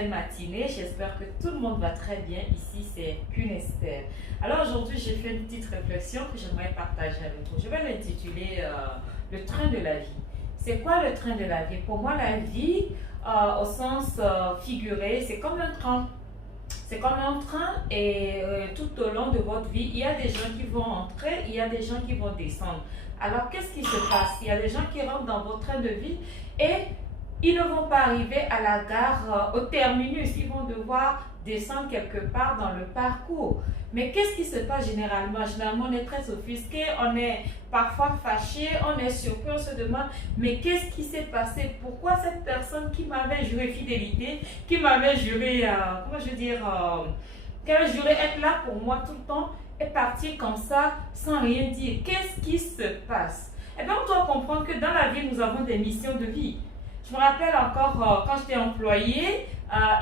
belle matinée. J'espère que tout le monde va très bien. Ici, c'est Queen Esther. Alors aujourd'hui, j'ai fait une petite réflexion que j'aimerais partager avec vous. Je vais l'intituler Le train de la vie. C'est quoi le train de la vie? Pour moi, la vie, au sens figuré, c'est comme un train. C'est comme un train et tout au long de votre vie, il y a des gens qui vont entrer, il y a des gens qui vont descendre. Alors, qu'est-ce qui se passe? Il y a des gens qui rentrent dans votre train de vie et ils ne vont pas arriver à la gare, au terminus. Ils vont devoir descendre quelque part dans le parcours. Mais qu'est-ce qui se passe généralement? Généralement, on est très offusqué, on est parfois fâché, on est surpris, on se demande, mais qu'est-ce qui s'est passé? Pourquoi cette personne qui m'avait juré fidélité, qui m'avait juré, comment je veux dire, qui avait juré être là pour moi tout le temps, est partie comme ça, sans rien dire? Qu'est-ce qui se passe? Eh bien, on doit comprendre que dans la vie, nous avons des missions de vie. Je me rappelle encore quand j'étais employée,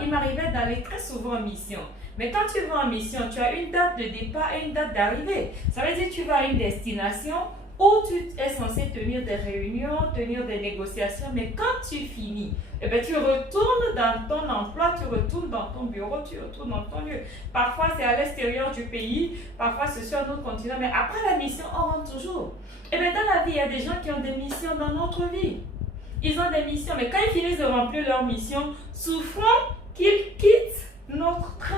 il m'arrivait d'aller très souvent en mission. Mais quand tu vas en mission, tu as une date de départ et une date d'arrivée. Ça veut dire que tu vas à une destination où tu es censé tenir des réunions, tenir des négociations. Mais quand tu finis, eh bien, tu retournes dans ton emploi, tu retournes dans ton bureau, tu retournes dans ton lieu. Parfois, c'est à l'extérieur du pays, parfois, c'est sur un autre continent. Mais après la mission, on rentre toujours. Eh bien, dans la vie, il y a des gens qui ont des missions dans notre vie. Ils ont des missions, mais quand ils finissent de remplir leur mission, souffrons qu'ils quittent notre train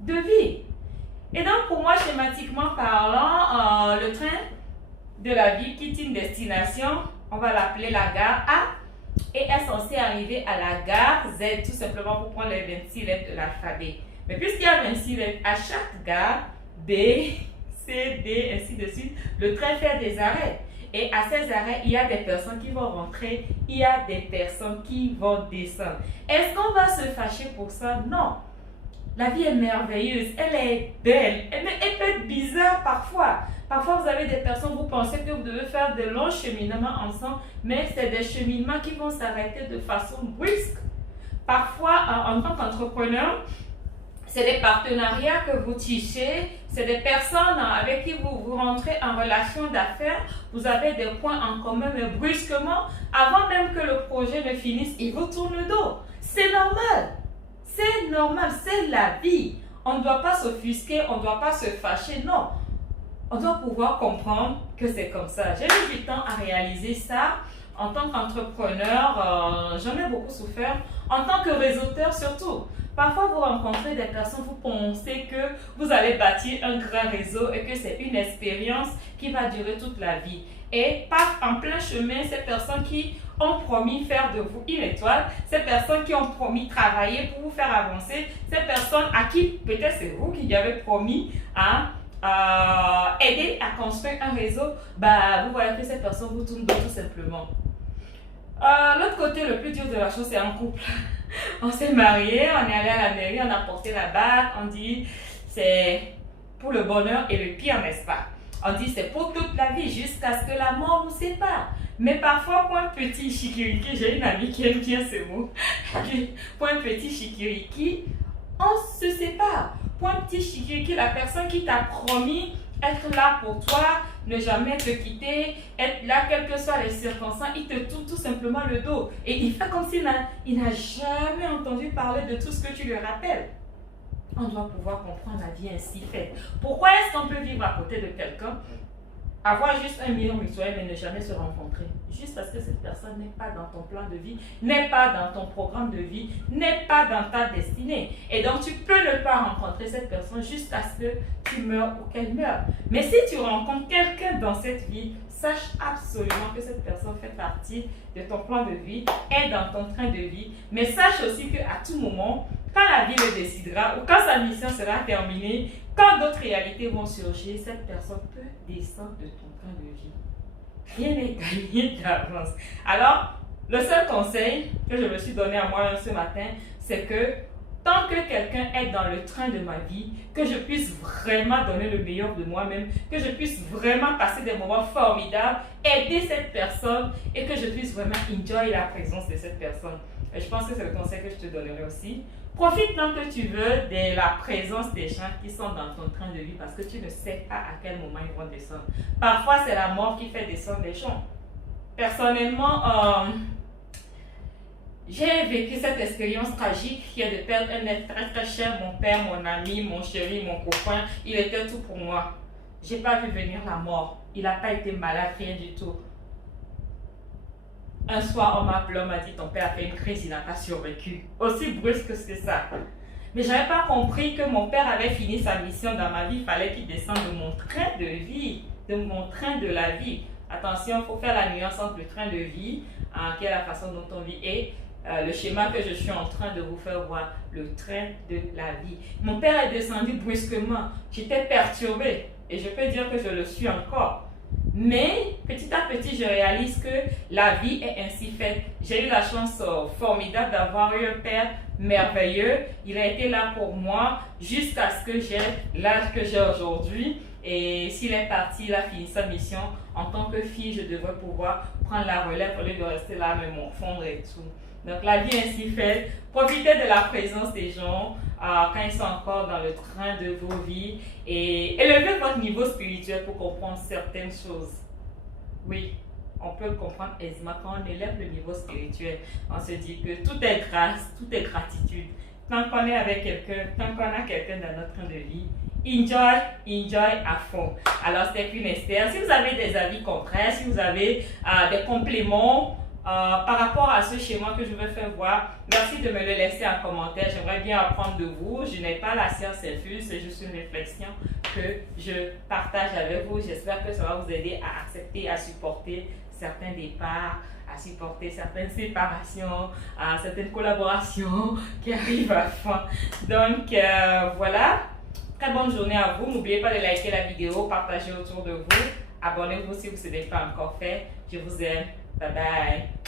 de vie. Et donc, pour moi, schématiquement parlant, le train de la vie quitte une destination, on va l'appeler la gare A, et est censé arriver à la gare Z, tout simplement pour prendre les 26 lettres de l'alphabet. Mais puisqu'il y a 26 lettres, à chaque gare, B, C, D, ainsi de suite, le train fait des arrêts. Et à ces arrêts, il y a des personnes qui vont rentrer, il y a des personnes qui vont descendre. Est-ce qu'on va se fâcher pour ça? Non. La vie est merveilleuse, elle est belle, elle peut être bizarre parfois. Parfois, vous avez des personnes, vous pensez que vous devez faire de longs cheminements ensemble, mais c'est des cheminements qui vont s'arrêter de façon brusque. Parfois, en tant qu'entrepreneur, c'est des partenariats que vous tichez, c'est des personnes avec qui vous rentrez en relation d'affaires, vous avez des points en commun, mais brusquement, avant même que le projet ne finisse, ils vous tournent le dos. C'est normal, c'est la vie. On ne doit pas s'offusquer, on ne doit pas se fâcher, non. On doit pouvoir comprendre que c'est comme ça. J'ai mis du temps à réaliser ça. En tant qu'entrepreneur, j'en ai beaucoup souffert. En tant que réseauteur surtout. Parfois, vous rencontrez des personnes, vous pensez que vous allez bâtir un grand réseau et que c'est une expérience qui va durer toute la vie. Et paf, en plein chemin, ces personnes qui ont promis faire de vous une étoile, ces personnes qui ont promis travailler pour vous faire avancer, ces personnes à qui peut-être c'est vous qui avez promis aider à construire un réseau, vous voyez que ces personnes vous tournent tout simplement. L'autre côté, le plus dur de la chose, c'est en couple. On s'est mariés, on est allé à la mairie, on a porté la bague, on dit c'est pour le bonheur et le pire, n'est-ce pas? On dit c'est pour toute la vie jusqu'à ce que la mort nous sépare. Mais parfois, pour un petit chikiriki, j'ai une amie qui aime bien ce mot, pour un petit chikiriki, on se sépare. Pour un petit chikiriki, la personne qui t'a promis être là pour toi, ne jamais te quitter, être là quelles que soient les circonstances, il te tourne tout simplement le dos. Et il fait comme s'il n'a jamais entendu parler de tout ce que tu lui rappelles. On doit pouvoir comprendre la vie ainsi faite. Pourquoi est-ce qu'on peut vivre à côté de quelqu'un, avoir juste 1 million mutuel mais ne jamais se rencontrer? Juste parce que cette personne n'est pas dans ton plan de vie, n'est pas dans ton programme de vie, n'est pas dans ta destinée. Et donc tu peux ne pas rencontrer cette personne jusqu'à ce que tu meurs ou qu'elle meure. Mais si tu rencontres quelqu'un dans cette vie, sache absolument que cette personne fait partie de ton plan de vie, est dans ton train de vie. Mais sache aussi qu'à tout moment, quand la vie le décidera ou quand sa mission sera terminée, quand d'autres réalités vont surgir, cette personne peut descendre de ton train de vie. Rien n'est gagné d'avance. Alors, le seul conseil que je me suis donné à moi ce matin, c'est que tant que quelqu'un est dans le train de ma vie, que je puisse vraiment donner le meilleur de moi-même, que je puisse vraiment passer des moments formidables, aider cette personne et que je puisse vraiment enjoy la présence de cette personne. Et je pense que c'est le conseil que je te donnerai aussi. Profite tant que tu veux de la présence des gens qui sont dans ton train de vie parce que tu ne sais pas à quel moment ils vont descendre. Parfois, c'est la mort qui fait descendre les gens. Personnellement, J'ai vécu cette expérience tragique qui est de perdre un être très très cher, mon père, mon ami, mon chéri, mon copain. Il était tout pour moi. J'ai pas vu venir la mort. Il n'a pas été malade, rien du tout. Un soir, on m'a appelé, on m'a dit ton père a fait une crise, il n'a pas survécu. Aussi brusque que c'est ça. Mais je n'avais pas compris que mon père avait fini sa mission dans ma vie. Il fallait qu'il descende de mon train de vie, de mon train de la vie. Attention, il faut faire la nuance entre le train de vie, qui est la façon dont on vit, et le schéma que je suis en train de vous faire voir, le train de la vie. Mon père est descendu brusquement. J'étais perturbée et je peux dire que je le suis encore. Mais petit à petit, je réalise que la vie est ainsi faite. J'ai eu la chance formidable d'avoir eu un père merveilleux. Il a été là pour moi jusqu'à ce que j'ai l'âge que j'ai aujourd'hui. Et s'il est parti, il a fini sa mission. En tant que fille, je devrais pouvoir prendre la relève au lieu de rester là, me morfondre et tout. Donc la vie est ainsi faite. Profitez de la présence des gens quand ils sont encore dans le train de vos vies et élevez votre niveau spirituel pour comprendre certaines choses. Oui, on peut comprendre aisément quand on élève le niveau spirituel. On se dit que tout est grâce, tout est gratitude. Tant qu'on est avec quelqu'un, tant qu'on a quelqu'un dans notre train de vie, enjoy à fond. Alors c'était Queen Esther. Si vous avez des avis contraires, si vous avez des compléments, par rapport à ce schéma que je vais faire voir, merci de me le laisser en commentaire. J'aimerais bien apprendre de vous. Je n'ai pas la science infuse, c'est juste une réflexion que je partage avec vous. J'espère que ça va vous aider à accepter, à supporter certains départs, à supporter certaines séparations, à certaines collaborations qui arrivent à la fin. Donc voilà, très bonne journée à vous. N'oubliez pas de liker la vidéo, partager autour de vous. Abonnez-vous si vous ne l'avez pas encore fait. Je vous aime. Bye bye.